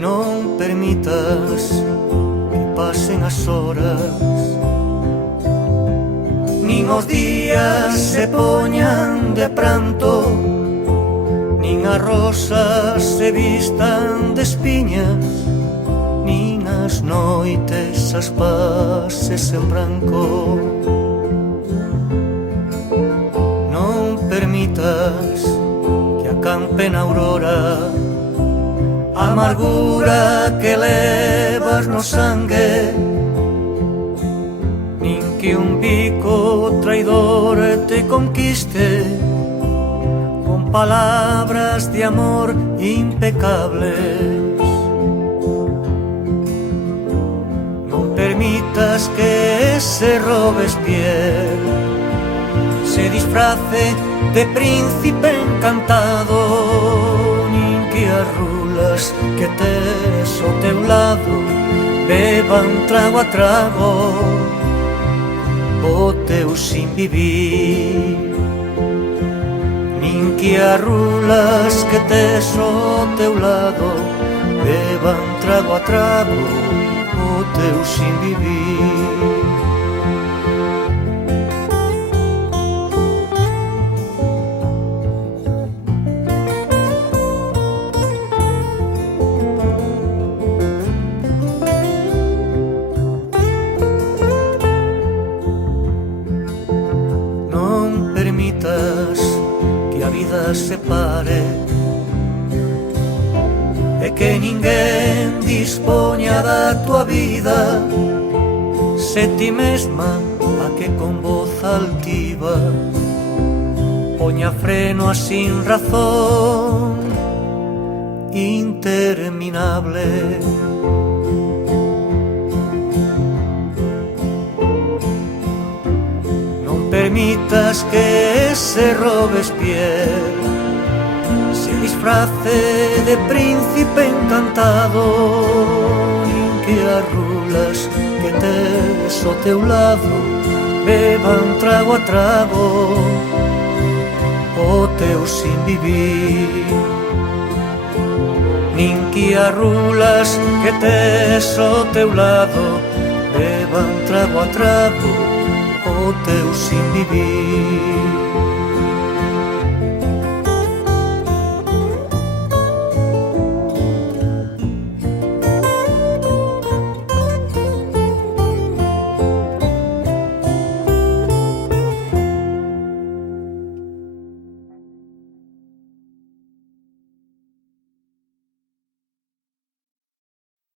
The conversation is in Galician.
Non permitas que pasen as horas, nin os días se poñan de pranto, nin as rosas se vistan de espiñas, nin as noites as pases en branco. Non permitas que acampe na aurora a amargura que levas no sangue, nin que un bico traidor te conquiste con palabras de amor impecables. Non permitas que ese Robespierre se disfrace de príncipe encantado, nin que as rulas que tes ao teu lado beban trago a trago o teu sin vivir, nin que as rulas que tes ao teu lado beban trago a trago o teu sin vivir. Que a vida se pare e que ninguén dispoña da tua vida, se ti mesma a que con voz altiva poña freno a sin razón interminable. Permitas que ese Robespierre se disfrace de príncipe encantado, nin que as rulas que tes ao teu lado beban trago a trago o teu sin vivir, nin que as rulas que tes ao teu lado beban trago a trago o teu sin vivir.